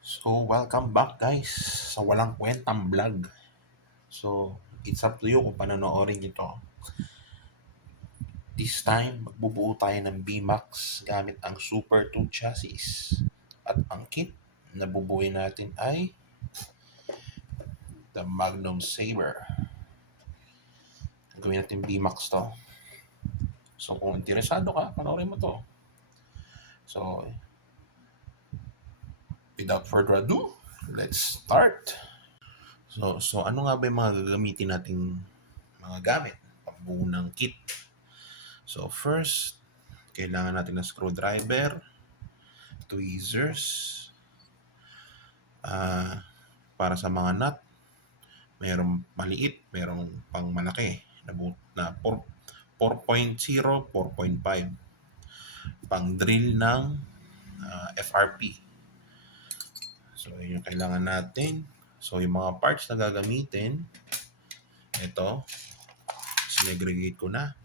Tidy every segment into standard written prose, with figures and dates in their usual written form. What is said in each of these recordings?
So, welcome back guys sa walang kwentang vlog. So, it's up to you kung panonoorin ito. This time, magbubuo tayo ng BMAX gamit ang Super 2 chassis. At ang kit na bubuuin natin ay the Magnum Saber. Gawin natin BMAX to. So, kung interesado ka, panoorin mo to. So, without further ado, let's start. So ano nga ba yung mga gagamitin nating mga gamit pambuo ng kit? So first, kailangan natin ng screwdriver, tweezers, para sa mga nut, mayroong maliit, mayroong pang malaki na 4.0, 4.5, pang drill ng FRP. So yun yung kailangan natin. So yung mga parts na gagamitin, ito, sinegregate ko na.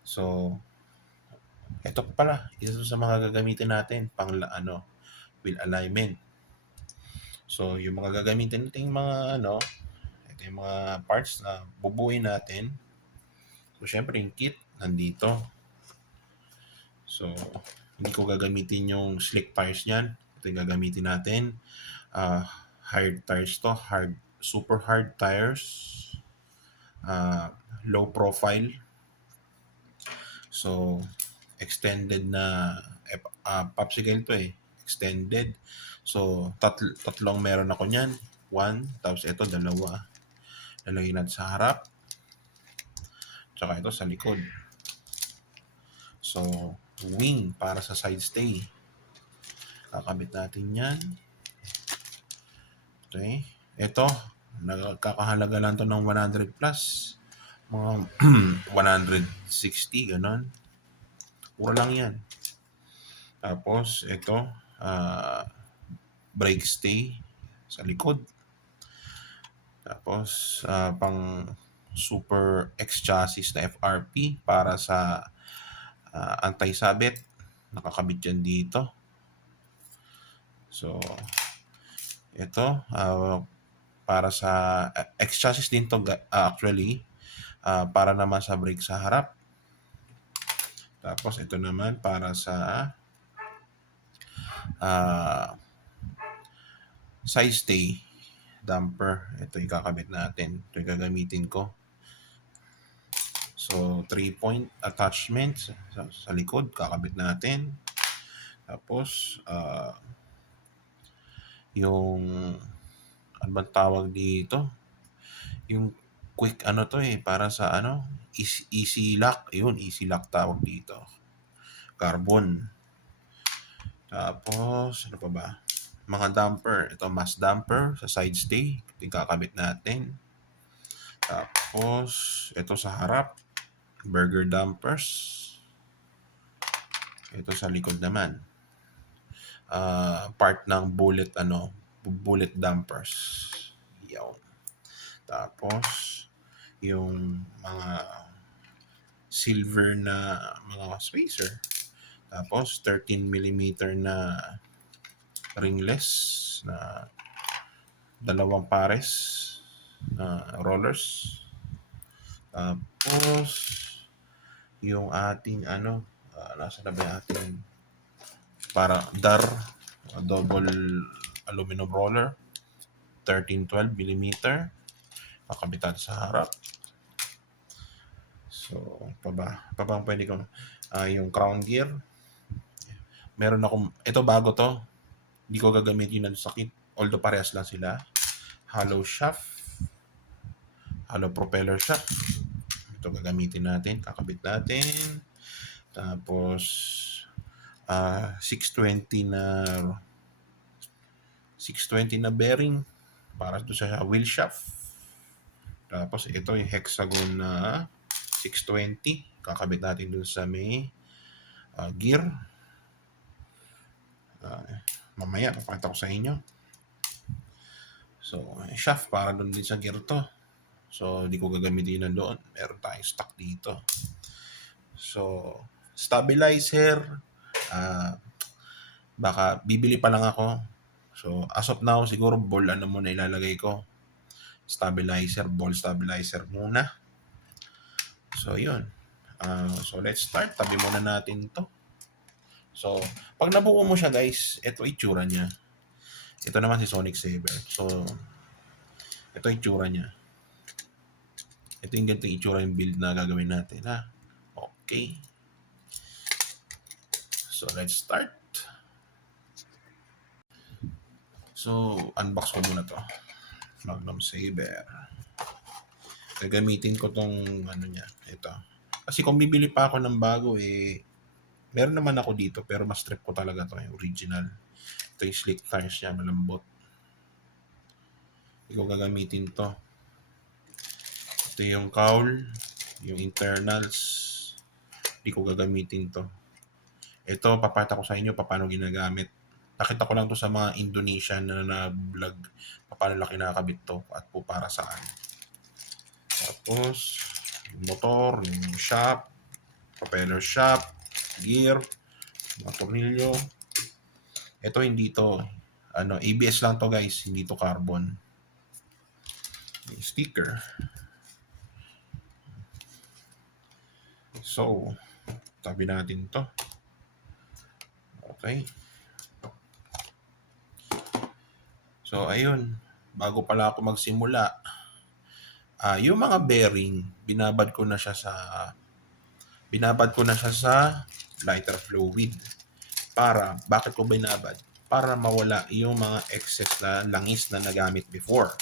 So ito pala, isa sa mga gagamitin natin pang wheel alignment. So yung mga gagamitin natin ito yung mga parts na bubuuin natin. So syempre yung kit nandito. So hindi ko gagamitin yung slick tires niyan. Ito yung gagamitin natin. Hard tires to, super hard tires. Low profile. So extended na popsicle to extended. So tatlong meron ako niyan. One, tapos ito dalawa. Lalagay natin sa harap. Tsaka ito sa likod. So wing para sa side stay. Kakabit natin yan. Okay. Ito, nagkakahalaga lang to ng 100 plus. Mga 160, ganon. Puro lang yan. Tapos, ito, brake stay sa likod. Tapos, pang Super X chassis na FRP para sa anti-sabit. Nakakabit yan dito. So, ito, para sa X chassis din to actually, para naman sa brake sa harap. Tapos, ito naman para sa side stay damper. Ito yung kakabit natin. Ito yung gagamitin ko. So, 3-point attachment sa likod. Kakabit natin. Tapos, yung ano bang tawag dito? Yung quick para sa easy lock. Yun, easy lock tawag dito. Carbon. Tapos, ano pa ba? Mga damper. Ito, mass damper sa side stay. Ito yung kakabit natin. Tapos, ito sa harap. Burger dampers. Ito sa likod naman. Part ng bullet dampers. Yan. Tapos, yung mga silver na mga spacer. Tapos, 13mm na ringless na dalawang pares na rollers. Tapos, yung ating nasa na ba yung ating para double aluminum roller, 13-12mm, kakabitan sa harap. So, pa bang pwede ko yung crown gear. Meron akong, ito bago to, hindi ko gagamitin yun sa kit, although parehas lang sila. Hollow shaft, hollow propeller shaft. Ito gagamitin natin, kakabit natin. Tapos 620 na bearing para doon sa wheel shaft. Tapos ito yung hexagon na 620, kakabit natin doon sa may gear. Mamaya papakita ko sa inyo. So shaft para doon din sa gear to. So hindi ko gagamitin na doon, meron tayong stock dito. So stabilizer, baka bibili pa lang ako. So, as of now, siguro ball ano muna ilalagay ko. Stabilizer, ball stabilizer muna. So, yun. So, let's start. Tabi muna natin to. So, pag nabuo mo siya guys, ito itsura niya. Ito naman si Sonic Saber. So, ito itsura niya. Ito yung ganito itsura yung build na gagawin natin. Ha? Okay. So, let's start. So, unbox ko muna to. Magnum Saber. Gagamitin ko tong ano niya. Ito. Kasi kung bibili pa ako ng bago meron naman ako dito pero mas trip ko talaga to yung original. Ito yung slick tires niya, malambot. Hindi ko gagamitin to. Ito yung cowl, yung internals. Hindi ko gagamitin to. Ito, papata ko sa inyo paano ginagamit. Nakita ko lang to sa mga Indonesian na vlog paano lang kinakabit to at po para saan. Tapos, yung motor, yung shock, propeller shock, gear, mga tornilyo. Ito hindi to ABS lang to guys, hindi to carbon. Yung sticker. So, tabi natin to. Okay. So, ayun. Bago pala ako magsimula, yung mga bearing, binabad ko na siya sa lighter fluid. Bakit ko binabad? Para mawala yung mga excess na langis na nagamit before.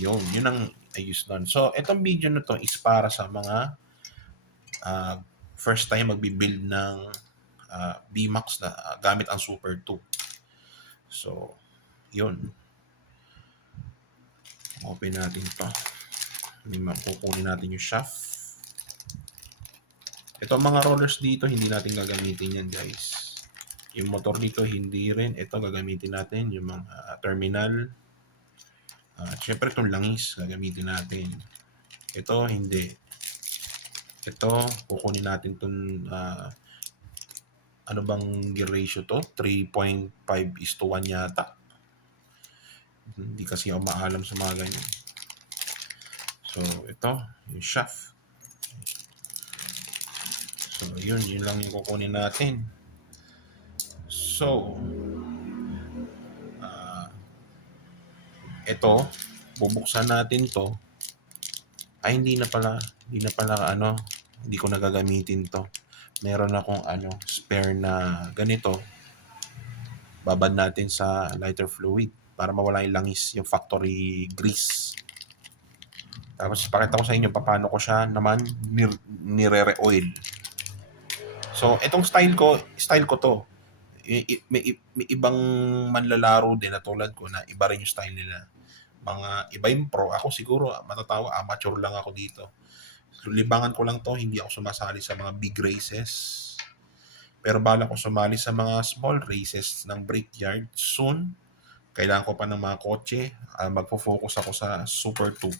Yun ang ayos nun. So, itong video na to is para sa mga first time magbi-build ng VMAX na gamit ang Super 2. So, yun. Open natin to. Kukunin natin yung shaft. Ito mga rollers dito, hindi natin gagamitin yan guys. Yung motor dito, hindi rin. Ito gagamitin natin, yung mga terminal. Siyempre itong langis, gagamitin natin. Ito, hindi. Ito, kukunin natin itong ano bang gear ratio to? 3.5:1 yata. Hindi kasi ako maalam sa mga ganyan. So, ito, yung shaft. So, yun lang yung kukunin natin. So, ito, bubuksan natin to. Ay, hindi na pala hindi ko nagagamitin to. Meron akong spare na ganito. Babad natin sa lighter fluid para mawala yung langis, yung factory grease. Tapos pakita ko sa inyo paano ko siya naman nire-oil. So, itong style ko to. May ibang manlalaro din na tulad ko na iba rin yung style nila. Iba yung pro. Ako siguro matatawa, amateur lang ako dito. So, libangan ko lang to, hindi ako sumasali sa mga big races. Pero bala ko sumali sa mga small races ng brickyard soon. Kailangan ko pa ng mga kotse. Magfo-focus ako sa Super 2.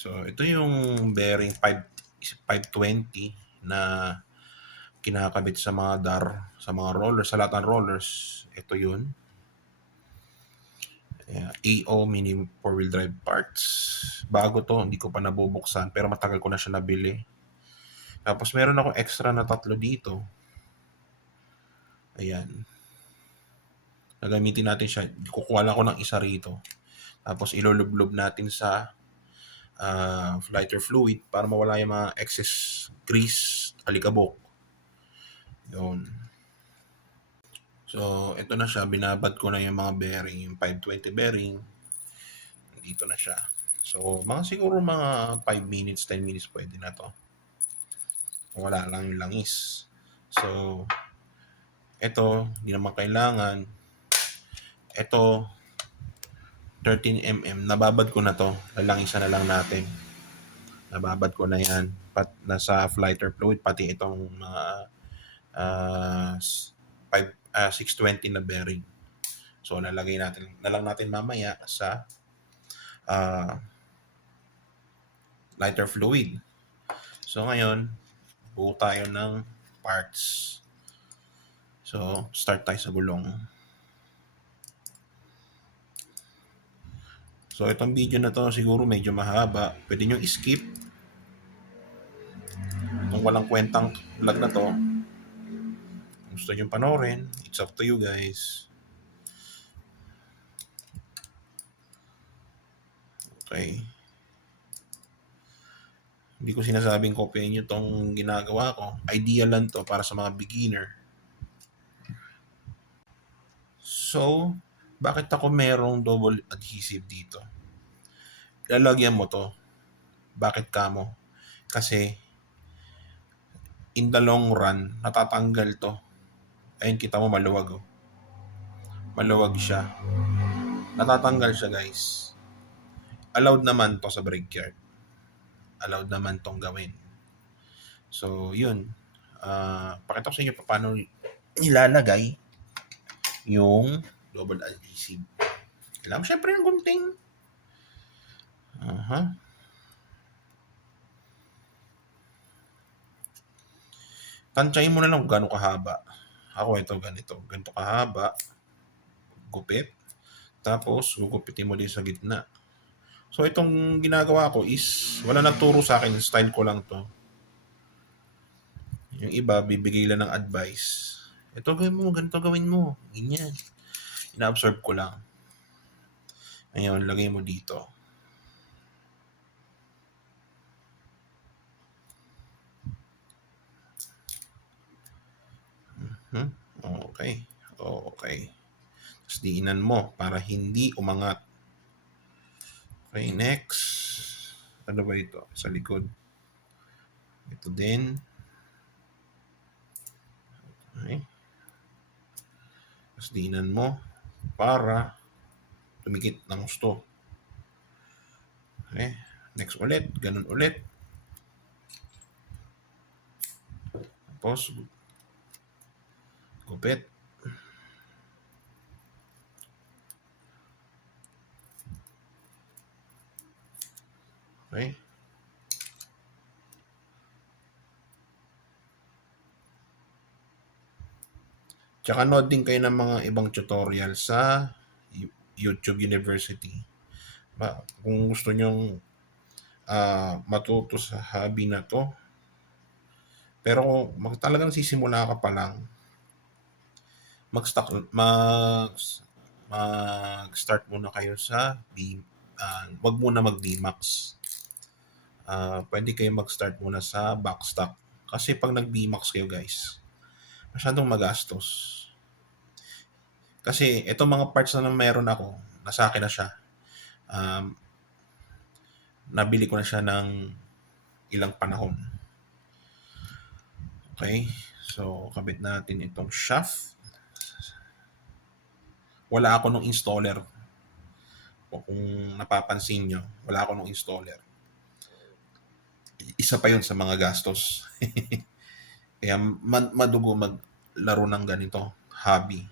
So, ito yung bearing 520 na kinakabit sa mga sa mga rollers, sa lahat ng rollers. Ito yun. AO mini 4-wheel drive parts. Bago to, hindi ko pa nabubuksan pero matagal ko na siya nabili. Tapos meron ako extra na 3 dito. Ayan. Gagamitin natin siya. Kukuha lang ako ng isa rito. Tapos ilulublob natin sa lighter fluid para mawala yung mga excess grease, alikabok. Yun. So, ito na siya. Binabad ko na yung mga bearing. Yung 520 bearing. Dito na siya. So, siguro mga 5 minutes, 10 minutes pwede na to. Kung wala lang yung langis. So, ito, hindi naman kailangan. Ito, 13mm. Nababad ko na to. Lalangisan na lang natin. Nababad ko na yan. Nasa lighter fluid, pati itong mga 620 na bearing. So, nalagay natin na lang natin mamaya sa lighter fluid. So, ngayon, buo tayo ng parts. So, start tayo sa gulong. So, itong video na to siguro medyo mahaba. Pwede nyo skip. Itong walang kwentang vlog na to. Gusto nyo panoorin, it's up to you guys. Okay. Hindi ko sinasabing kopyahin nyo tong ginagawa ko. Idea lang to para sa mga beginner. So, bakit ako merong double adhesive dito? Lalagyan mo to. Bakit kamo? Kasi in the long run, natatanggal to. Ayun, kita mo maluwag oh. Maluwag siya. Natatanggal siya guys. Allowed naman to sa brickyard. Allowed naman tong gawin. So, yun. Pakita ko sa inyo paano nilalagay yung double adhesive. Kailangan mo syempre ng gunting. Tansyahin mo na lang kung gano'ng kahaba. Ako ito ganito. Ganito kahaba. Gupit. Tapos, gugupitin mo din sa gitna. So, itong ginagawa ko is, wala nagturo sa akin. Style ko lang to. Yung iba, bibigay lang ng advice. Ito gawin mo, ganito gawin mo. Ganyan. Ina-absorb ko lang. Ngayon, lagay mo dito. Okay. Okay. Tapos diinan mo para hindi umangat. Okay, next. Ano ba ito? Sa likod. Ito din. Okay. Tapos diinan mo para tumikit ng gusto. Okay. Next ulit. Ganun ulit. Tapos, gupit. Okay. Tsaka nood din kayo ng mga ibang tutorial sa YouTube University. Kung gusto nyong matuto sa hobby na to, pero talagang sisimula ka pa lang, mag-start muna kayo sa wag muna mag BMAX. Pwede kayo mag-start muna sa backstock. Kasi pag nag BMAX kayo guys, masyadong magastos. Kasi itong mga parts na meron ako, nasa akin na siya. Nabili ko na siya ng ilang panahon. Okay? So, kabit natin itong shaft. Wala ako nung installer. O kung napapansin nyo, wala ako nung installer. Isa pa yun sa mga gastos. Kaya madugo maglaro ng ganito, hobby.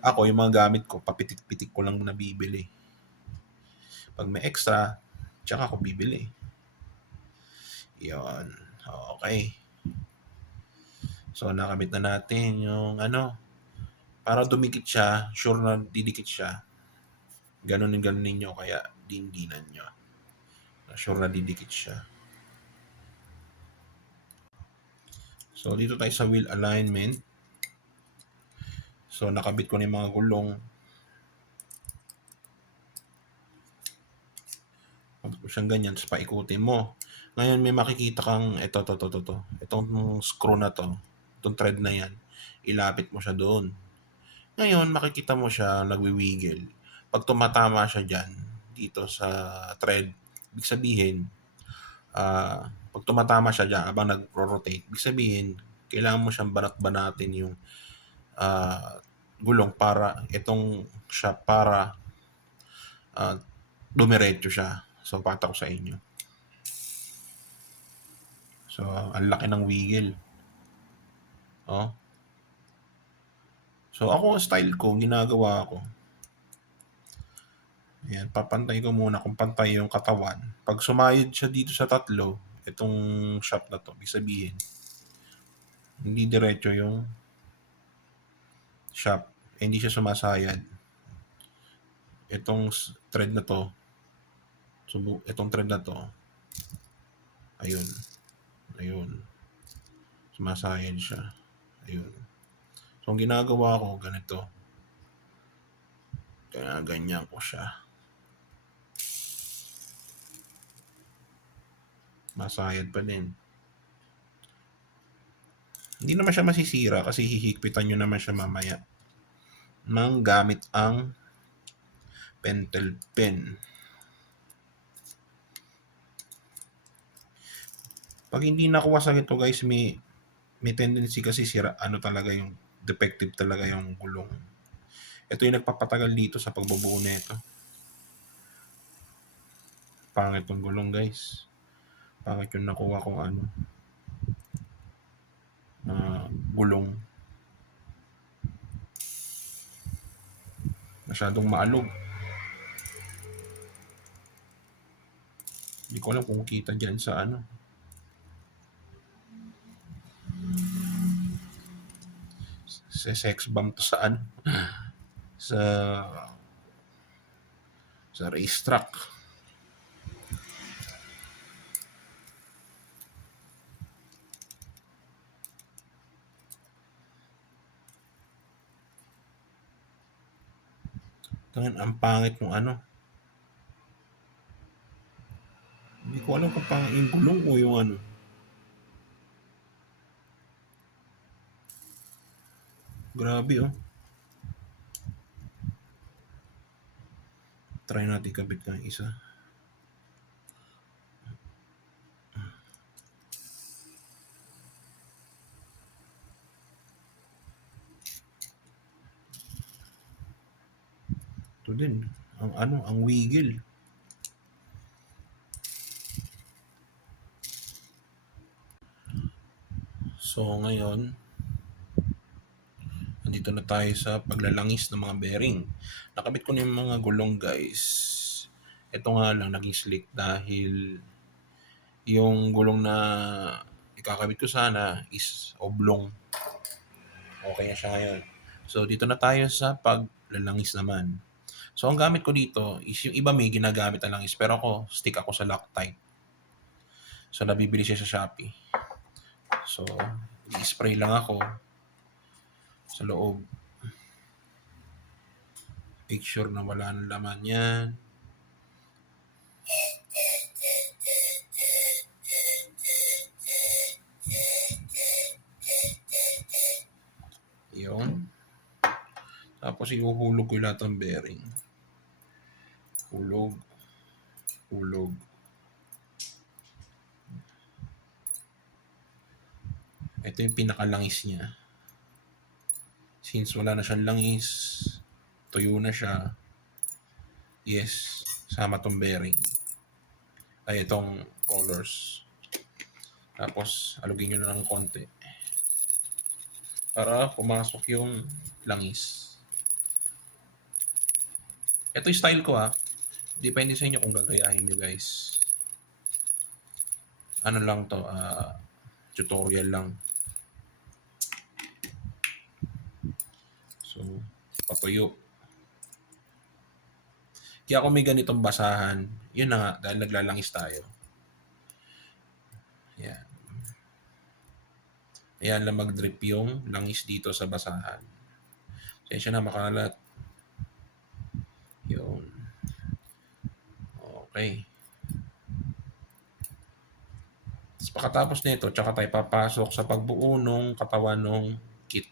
Ako, yung mga gamit ko, papitik-pitik ko lang nabibili. Pag may extra, tsaka ako bibili. Yun. Okay. So, nakabit na natin yung para dumikit siya, sure na didikit siya. Ganunin nyo, kaya dindinan nyo. Sure na didikit siya. So, dito tayo sa wheel alignment. So, nakabit ko na yung mga gulong. Pag siyang ganyan, tapos paikutin mo. Ngayon, may makikita kang, ito. Itong screw na to, itong thread na yan, ilapit mo siya doon. Ngayon, makikita mo siya nagwi-wiggle. Pag tumatama siya dyan, dito sa thread, ibig sabihin, pag tumatama siya dyan, habang nag-rotate, ibig sabihin, kailangan mo siyang banat-banatin yung gulong para itong siya para dumiretso siya. So, pakita ko sa inyo. So, ang laki ng wiggle. Oh. So, ako, style ko, ginagawa ko. Ayan, papantay ko muna kung pantay yung katawan. Pag sumayad siya dito sa tatlo, itong shaft na to, ibig sabihin, hindi diretso yung shop, hindi siya sumasayad. Itong thread na to, itong thread na to, ayun, sumasayad siya, ayun. So, ang ginagawa ko, ganito, ganyan ko siya, masayad pa din. Hindi naman siya masisira kasi hihigpitan nyo naman siya mamaya nang gamit ang pentel pen. Pag hindi nakuha sa ito guys, may tendency kasi sira, talaga yung defective talaga yung gulong. Ito yung nagpapatagal dito sa pagbubuo nito. Pangit yung gulong guys. Pangit yung nakuha kong gulong. Masyadong maalog. Hindi ko alam kung kita dyan sa sa sex bomb to sa sa racetrack. Tangan, ang pangit ng Hindi ko alam kung pangit yung gulong o yung Grabe Try natin kabit ng isa. Ito din. Ang wiggle. So, ngayon, nandito na tayo sa paglalangis ng mga bearing. Nakabit ko na yung mga gulong guys. Ito nga lang naging slick dahil yung gulong na ikakabit ko sana is oblong. Okay na siya ngayon. So, dito na tayo sa paglalangis naman. So, ang gamit ko dito is yung iba may ginagamit na langis. Pero stick ako sa Loctite. So, nabibili siya sa Shopee. So, i-spray lang ako sa loob. Make sure na wala nang laman yan. Yun. Tapos ihuhulog ko lahat ng bearing. Hulog. Ito yung pinakalangis niya. Since wala na siyang langis, tuyo na siya. Yes, sama tong bearing. Ay, itong rollers. Tapos, alugin nyo na ng konti. Para pumasok yung langis. Ito yung style ko Depende sa inyo kung gagayahin nyo guys. Lang to, tutorial lang. So, patuyo. Kaya kung may ganitong basahan, yun na nga, dahil naglalangis tayo. Yan. Ayan lang mag-drip yung langis dito sa basahan. Sensya na makalat. Yun. Okay. Tapos pagkatapos nito, tsaka tayo papasok sa pagbuo ng katawan ng kit.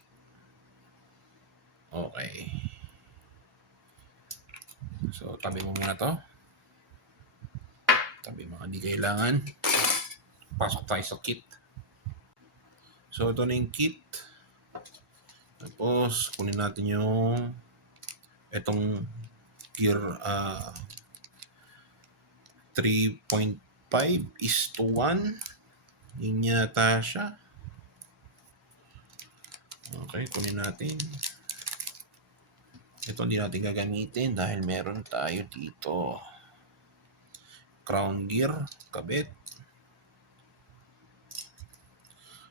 Okay. So, tabi mo muna to. Tabi mga hindi kailangan. Pasok tayo sa kit. So, ito na yung kit. Tapos, kunin natin yung itong gear 3.5:1. Yun yata siya. Okay, kunin natin. Ito hindi natin gagamitin dahil meron tayo dito. Crown gear, kabit.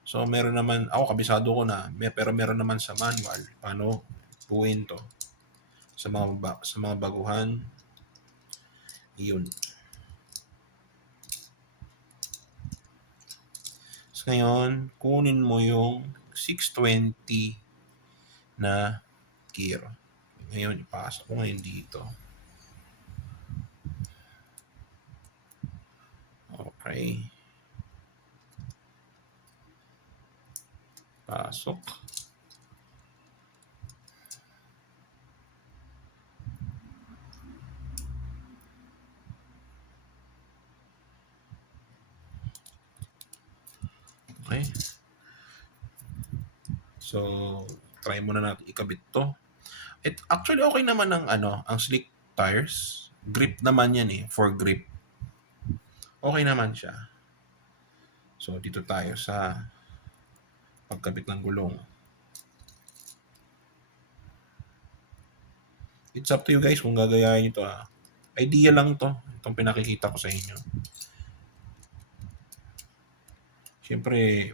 So, meron naman, ako kabisado ko na, pero meron naman sa manual, paano buuin to. Sa mga baguhan, yun. So, ngayon, kunin mo yung 620 na gear. Ngayon, ipasok ko ngayon dito. Okay. Pasok. Okay. So, try muna natin ikabit to. Actually, okay naman ang slick tires. Grip naman yan eh, for grip. Okay naman siya. So, dito tayo sa pagkabit ng gulong. It's up to you guys kung gagayahin ito. Idea lang to. Itong pinakikita ko sa inyo. Siyempre,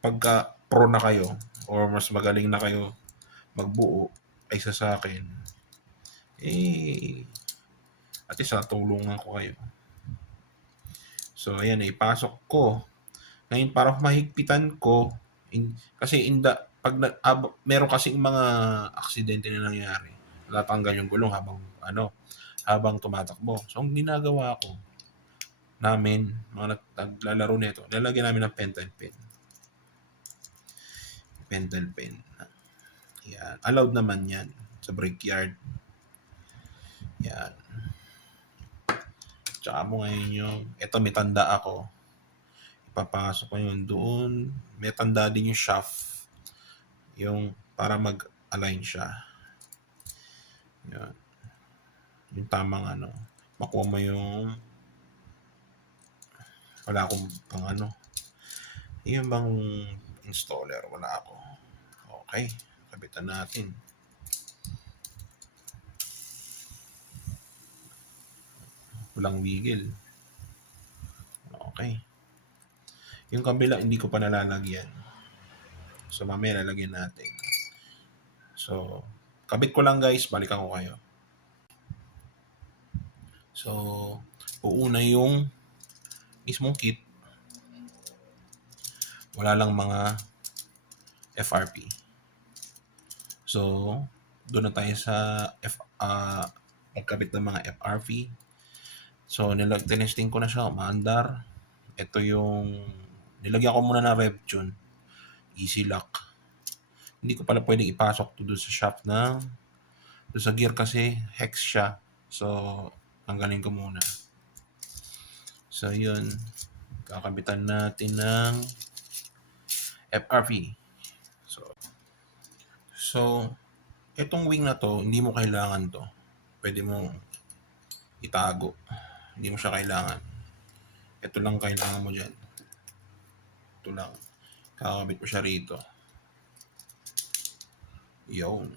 pagka pro na kayo or mas magaling na kayo magbuo kaysa sa akin, at least natulungan ko kayo. So, ayan, ipasok ko. Ngayon, para mahigpitan ko, kasi meron kasing mga aksidente na nangyari. Natanggal yung gulong habang tumatakbo. So, ang ginagawa ko namin, mga naglalaro nito, lalagyan namin ng pentel pen. Pentel pen. Yan. Allowed naman yan sa brickyard. Yan. Tsaka mo ngayon ito may tanda ako. Ipapasok ko yun doon. May tanda din yung shaft. Yung para mag-align siya. Yan. Yung tamang makuha mo yung wala akong yung bang installer, wala ako. Okay, kabitan natin. Walang wiggle. Okay. Yung kabila, hindi ko pa nalalagyan. So, mamaya lalagyan natin. So, kabit ko lang guys, balikan ko kayo. So, uuna yung mismong kit. Wala lang mga FRP. So, doon na tayo sa pagkabit ng mga FRP. So, tinesting ko na siya, umaandar. Ito yung, nilagyan ko muna ng rev tune. Easy lock. Hindi ko pala pwedeng ipasok to doon sa shaft doon sa gear kasi hex siya. So, tanggalin ko muna. So, yun. Kakabitan natin ng FRP. So, itong wing na to, hindi mo kailangan to. Pwede mo itago. Hindi mo siya kailangan. Ito lang kailangan mo dyan. Ito lang. Kakabit mo siya rito. Yun.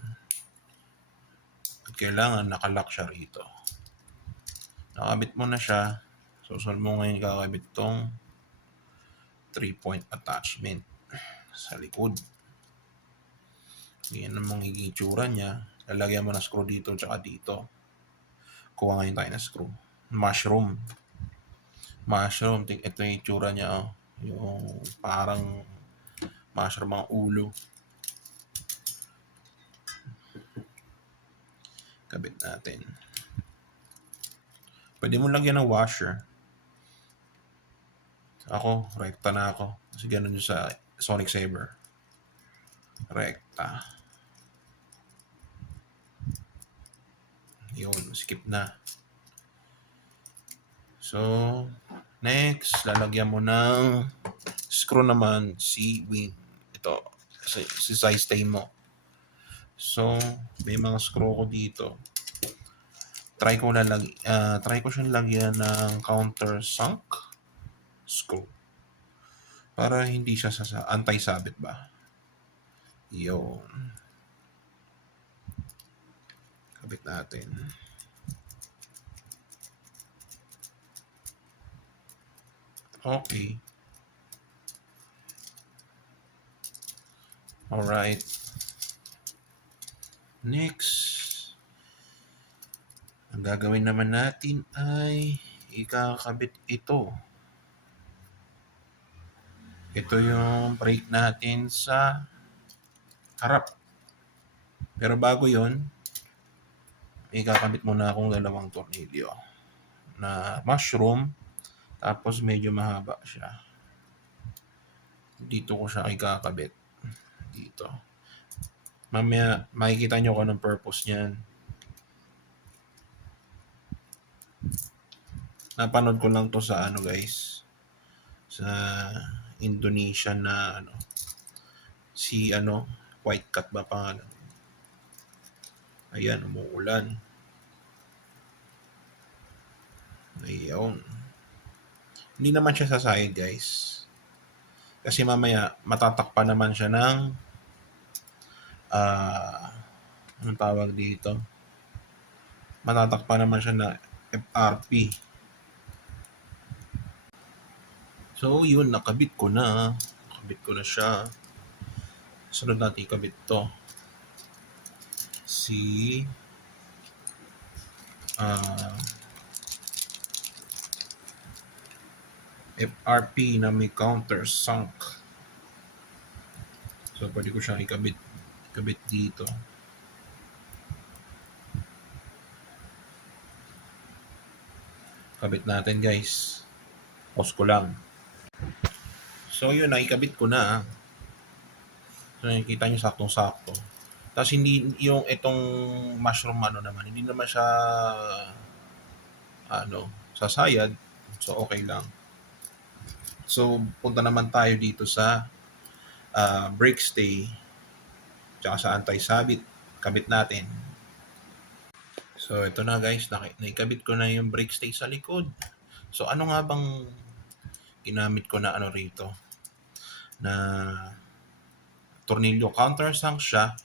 At kailangan nakalock siya rito. Nakabit mo na siya. Susunod mo ngayon kakabit tong 3-point attachment sa likod. Yan ang magiging itsura niya. Lalagyan mo na screw dito tsaka dito. Kuha ngayon tayo na screw. Mushroom. Ito yung itsura niya. Yung parang mushroom ang ulo. Kabit natin. Pwede mo lagyan ng washer. Ako, rekta na ako. Kasi ganun yung sa Sonic Saber. Rekta. Yun, skip na. So, next, lalagyan mo ng screw naman si wing. Ito, si size stay mo. So, may mga screw ko dito. Try ko siyang lagyan ng countersunk screw. Para hindi siya anti-sabit ba. Yun. Kabit natin. Okay. Alright. Next, ang gagawin naman natin ay ikakabit ito. Ito yung brake natin sa harap. Pero bago yon, ikakabit muna akong dalawang tornilyo na mushroom, tapos medyo mahaba siya. Dito ko siya ikakabit. Dito. Mamaya makikita nyo kung anong purpose niyan. Napanood ko lang to sa ano guys, sa Indonesian na ano, si ano, White Cat ba pangalan? Ayan, umuulan. Ayun. Hindi naman siya sasayad guys. Kasi mamaya matatakpan naman siya ng anong tawag dito? Matatakpan naman siya na FRP. So yun, nakabit ko na. Nakabit ko na siya. Sunod natin ikabit to. Si FRP na may countersunk. So pwede ko siyang ikabit dito. Kabit natin guys. Pause ko lang. So yun, nakikabit ko na. So nakikita nyo saktong-sakto. Tapos hindi yung itong mushroom ano naman, hindi naman siya ano, sasayad. So okay lang. So punta naman tayo dito sa brake stay tsaka sa anti-sabit. Kabit natin. So ito na guys, naikabit ko na yung brake stay sa likod. So ano nga bang ginamit ko na ano rito? Na tornilyo, countersunk siya.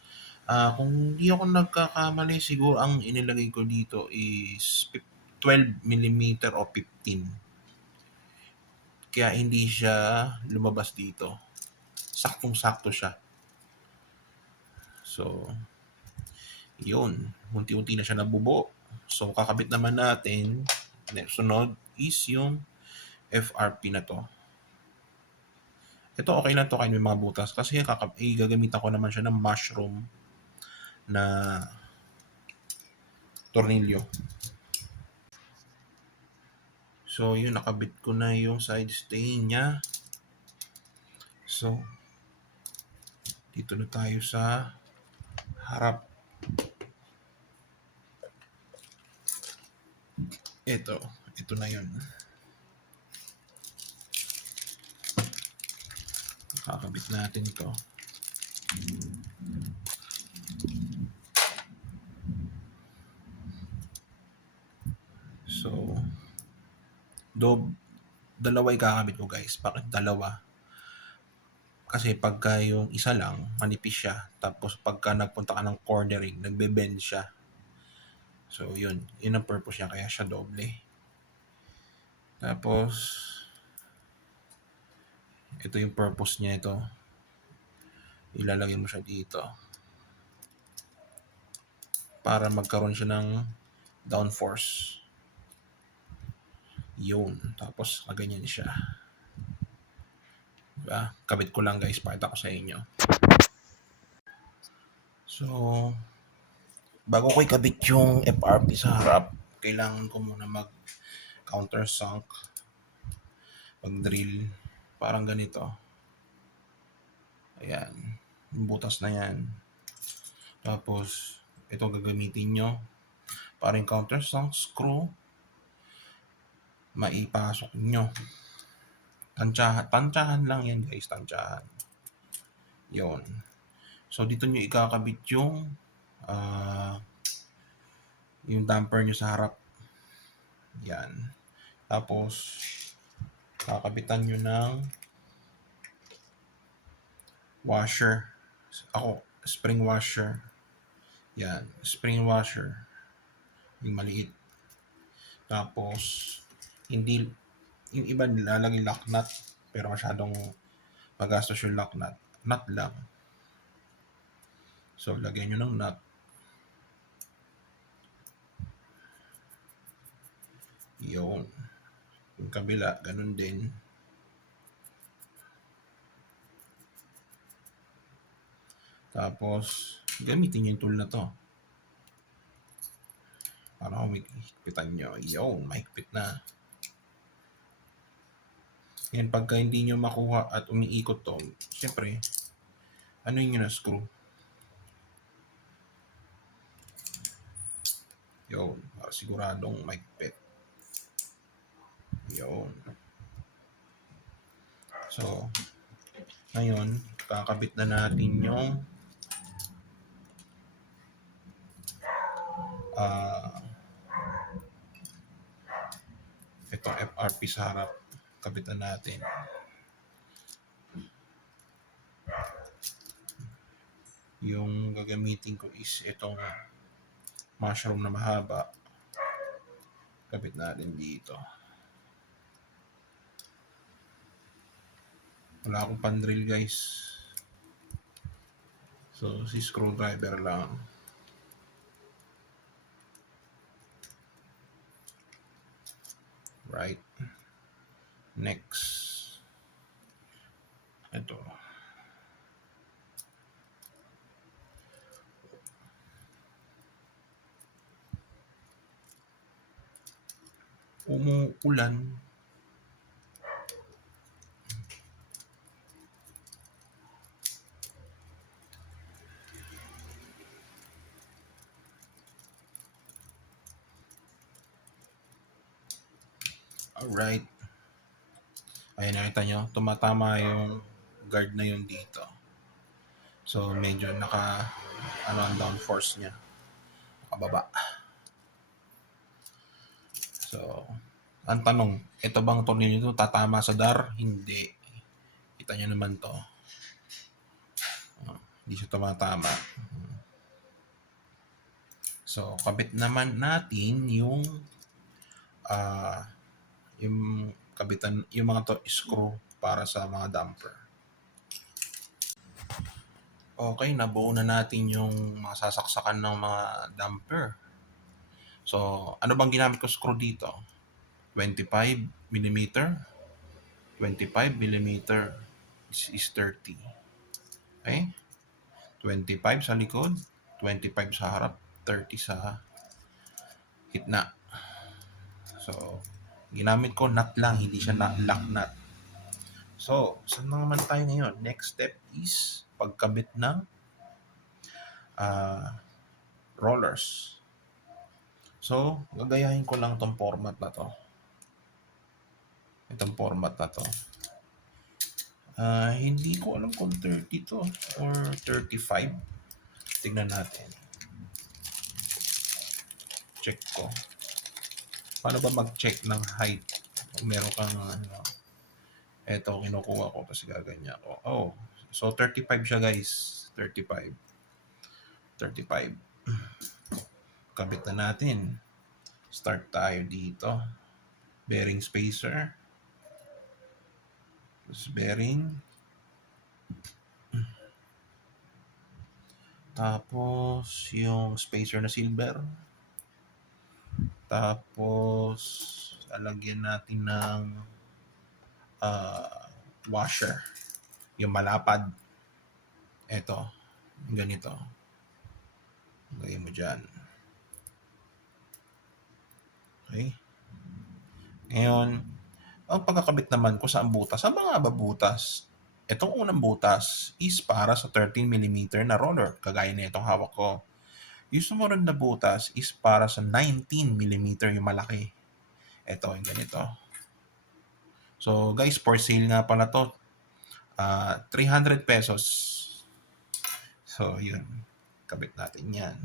Kung hindi ako nagkakamali, siguro ang inilagay ko dito is 12mm o 15. Kaya hindi siya lumabas dito. Saktong-sakto siya. So, yun. Unti-unti na siya nabubo. So, kakabit naman natin. Next sunod is yung FRP na to. Ito okay lang to kahit may mga butas. Kasi gagamitan ko naman siya ng mushroom na tornilyo. So, yun. Nakabit ko na yung side stay niya. So, dito na tayo sa harap. Ito na yun. Kakabit natin ito. So, dalawa ikakabit ko guys. Bakit dalawa? Kasi pagka yung isa lang, manipis siya. Tapos pagka nagpunta ka ng cornering, nagbe-bend siya. So yun ang purpose niya, kaya siya doble. Tapos ito yung purpose niya ito. Ilalagay mo siya dito para magkaroon siya ng downforce. Yun. Tapos kaganyan siya. Diba? Kabit ko lang guys, pakita ko sa inyo. So, bago ko ikabit yung FRP sa harap, kailangan ko muna mag countersunk, mag-drill, parang ganito. Ayan, yung butas na yan. Tapos, ito gagamitin nyo para yung countersunk screw, maipasok nyo. Tansyahan lang yan guys, tansyahan. Yun. So, dito nyo ikakabit yung damper nyo sa harap. Yan. Tapos, kakabitan nyo ng washer. Spring washer. Yan. Spring washer. Yung maliit. Tapos, hindi, yung iba nilalagay lock nut. Pero masyadong magastos yung lock nut. Nut lang. So, lagyan nyo ng nut. Yun. Yung kabila, ganun din. Tapos, gamitin nyo yung tool na to. Para humigpitan nyo. Yun, mahigpit na. Yan, pagka hindi nyo makuha at umiikot to, siyempre, ano yun na screw? Yun, para siguradong mahigpit. Yun. So, ngayon, kakabit na natin yung itong FRP sa harap. Kabitan natin. Yung gagamitin ko is itong mushroom na mahaba. Kabit natin dito. Wala akong pan-drill, guys. So, si screwdriver lang. Right. Next. Ito. Umuulan. Alright. Ayan, nakita nyo, tumatama yung guard na yun dito. So, medyo ang downforce niya. Nakababa. So, ang tanong, ito bang tornilyo nito tatama sa dar? Hindi. Kita nyo naman to. Hindi siya tumatama. So, kabit naman natin yung kabitan, yung mga to screw para sa mga damper. Okay, nabuo na natin yung mga sasaksakan ng mga damper. So, ano bang ginamit ko screw dito? 25 mm. 25 mm is 30. Okay? 25 sa likod, 25 sa harap, 30 sa gitna. So, ginamit ko nut lang, hindi siya lock nut. So, saan naman tayo ngayon? Next step is pagkabit ng rollers. So, gagayahin ko lang tong format na to. Itong format na to. Hindi ko alam kung 30 to or 35. Tignan natin. Check ko. Paano ba mag-check ng height? Kung meron kang eto, kinukuha ko kasi gaganyan ko. Oh, so 35 siya, guys. 35. Kabit na natin. Start tayo dito. Bearing spacer. Tapos bearing. Tapos yung spacer na silver. Tapos lalagyan natin ng washer. Yung malapad. Ito. Ganito. Lagay mo dyan. Okay. Ngayon, ang pagkakabit naman ko sa butas, ang mga butas, itong unang butas is para sa 13mm na roller, kagaya na itong hawak ko. Yung sumunod na butas is para sa 19mm yung malaki. Ito, yung ganito. So, guys, for sale nga pala to. 300 pesos. So, yun. Kabit natin yan.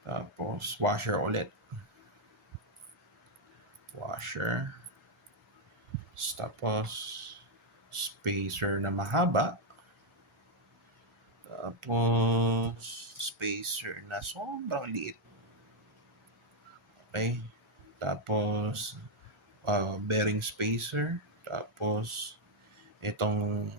Tapos, washer ulit. Washer. Tapos, spacer na mahaba. Tapos, spacer na sobrang liit. Okay? Tapos, bearing spacer. Tapos, itong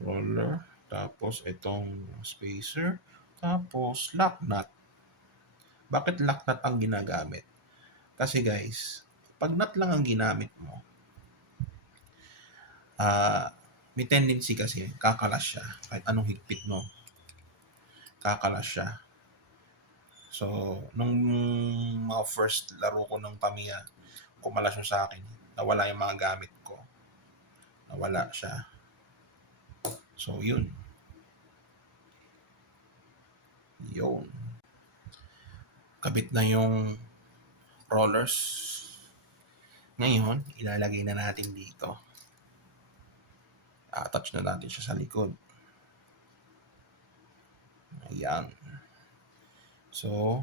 roller. Tapos itong spacer. Tapos lock nut. Bakit lock nut ang ginagamit? Kasi guys, pag nut lang ang ginamit mo, may tendency kasi kakalas siya. Kahit anong higpit mo, kakalas siya. So, nung mga first laro ko ng Tamiya, kumalas yung sa akin. Nawala yung mga gamit ko. Nawala siya. So, yun. Yun. Kabit na yung rollers. Ngayon, ilalagay na natin dito. Attach na natin siya sa likod. Ayan. So,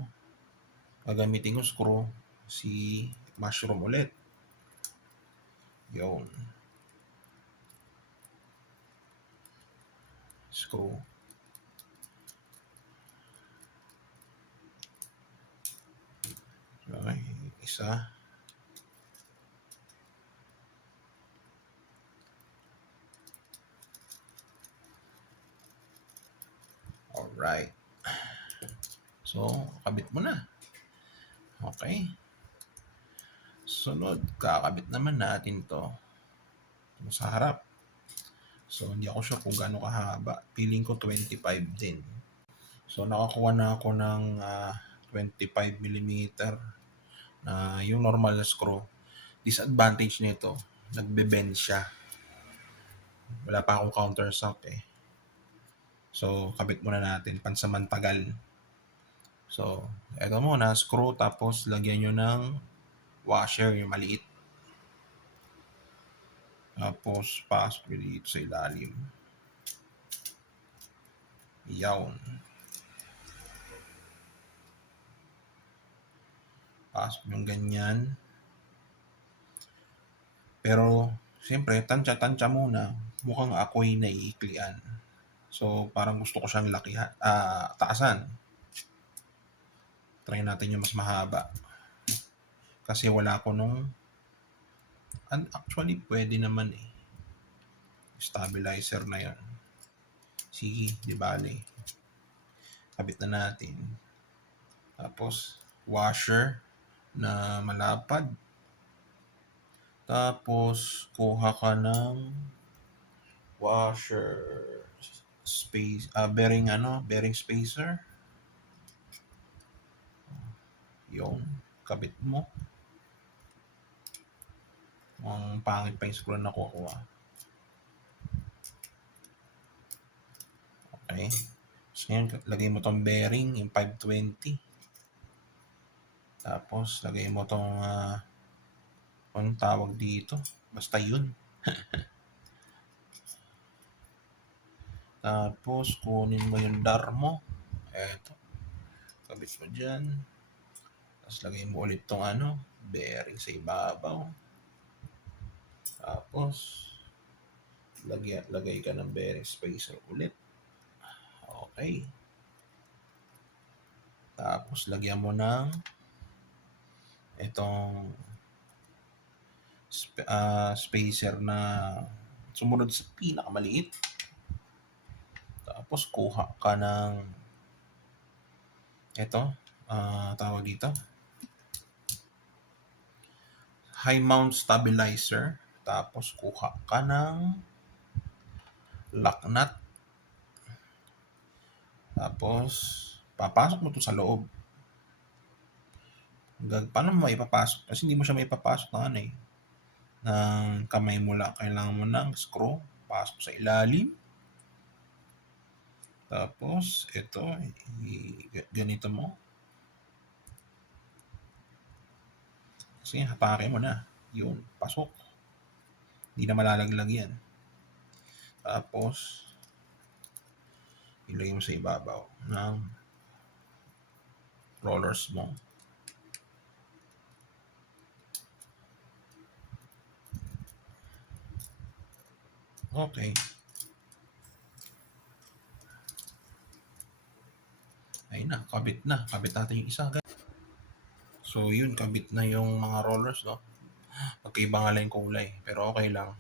gagamitin ko screw si mushroom ulit. Yun. Screw. Okay, isa. Alright. So, kabit mo na. Okay. Sunod, kakabit naman natin to sa harap. So, hindi ako sure kung gaano kahaba. Feeling ko 25 din. So, nakakuha na ako ng 25mm na yung normal na screw. Disadvantage nito, nagbe-bend siya. Wala pa akong countersunk eh. So, kabit muna natin, pansamantagal. So, eto muna, screw, tapos lagyan nyo ng washer, yung maliit. Tapos, pasok nyo dito sa ilalim. Yawn. Pasok yung ganyan. Pero, siyempre, tansya-tansya muna. Mukhang ako'y naiiklian. So, parang gusto ko siyang taasan. Try natin yung mas mahaba. Kasi wala ko nung... Actually, pwede naman eh. Stabilizer na yon. Sige, di bale. Kabit na natin. Tapos, washer na malapad. Tapos, kuha ka ng washer space, bearing spacer. Yung kabit mo. Ang pangit pa yung screw na nakukuha. Okay. So, ngayon, lagay mo tong bearing, yung 520. Tapos, lagay mo tong anong tawag dito? Basta yun. Tapos, kunin mo yung dar mo. Eto. Kabit mo dyan. Tapos, lagay mo ulit tong bearing sa ibabaw. Tapos, lagay ka ng bearing spacer ulit. Okay. Tapos, lagyan mo ng itong spacer na sumunod sa pinakamaliit. Tapos, kuha ka ng tawag dito, high mount stabilizer. Tapos, kuha ka ng lock nut. Tapos, papasok mo to sa loob. Paano mo maipapasok? Kasi hindi mo siya maipapasok ng kamay mo lang. Kailangan mo ng screw. Pasok sa ilalim. Tapos, ito, ganito mo. Kasi hapake mo na. Yun, pasok. Hindi na malalaglag yan. Tapos, ilagay mo sa ibabaw ng rollers mo. Okay. Ayun na, kabit na. Kabit natin yung isa. So, yun, kabit na yung mga rollers, no? Magkaiba nga lang yung kulay, pero okay lang.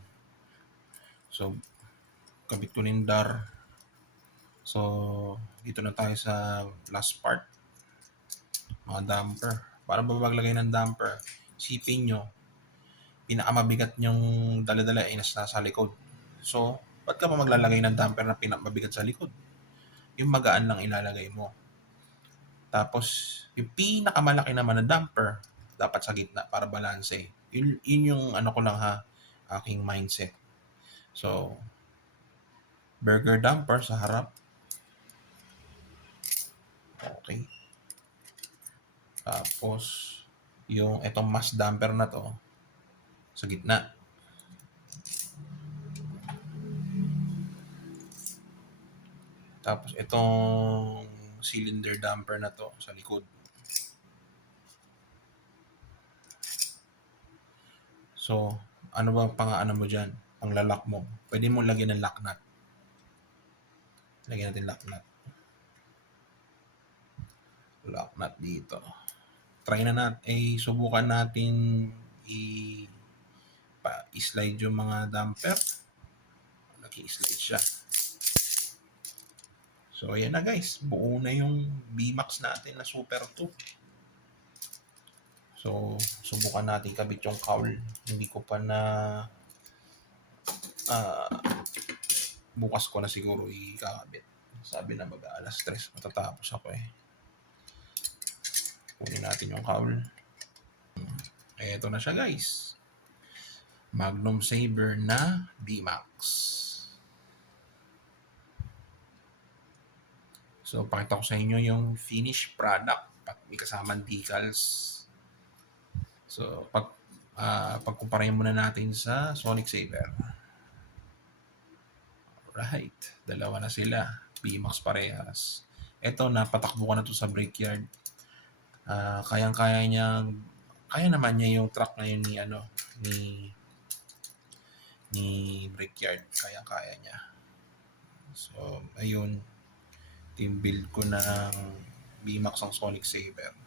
So, kabit ko yung dar. So, dito na tayo sa last part. Mga damper. Para ba maglagay ng damper? Isipin nyo, pinakamabigat nyong dala-dala ay nasa likod. So, ba't ka pa maglalagay ng damper na pinakamabigat sa likod? Yung magaan lang ilalagay mo. Tapos, yung pinakamalaki naman na damper, dapat sa gitna para balanse. Yun yung ano ko lang ha, aking mindset. So, burger damper sa harap. Okay. Tapos, yung itong mass damper na to, sa gitna. Tapos, itong cylinder damper na to sa likod. So, ano ba pang-ano mo dyan? Pang-lalak mo. Pwede mo lagyan ng lock nut. Lagyan natin lock nut. Lock nut dito. Try na natin, subukan natin i-slide yung mga damper. Nag-i-slide siya. So, ayan na guys. Buo na yung VMAX natin na Super 2. So, subukan natin kabit yung cowl. Hindi ko pa na bukas ko na siguro ikakabit. Sabi na mag-alas 3 matatapos ako eh. Kunin natin yung cowl. Eto na siya guys. Magnum Saber na VMAX. So, pakita ko sa inyo yung finished product. May kasamang decals. So, pagkumparahin muna natin sa Sonic Saber. Right. Dalawa na sila. VMAX parehas. Ito, napatakbo ko na to sa brickyard. Kaya naman niya yung truck ngayon ni brickyard. Kaya niya. So, ayun. Team build ko ng VMAX ang Sonic Saber.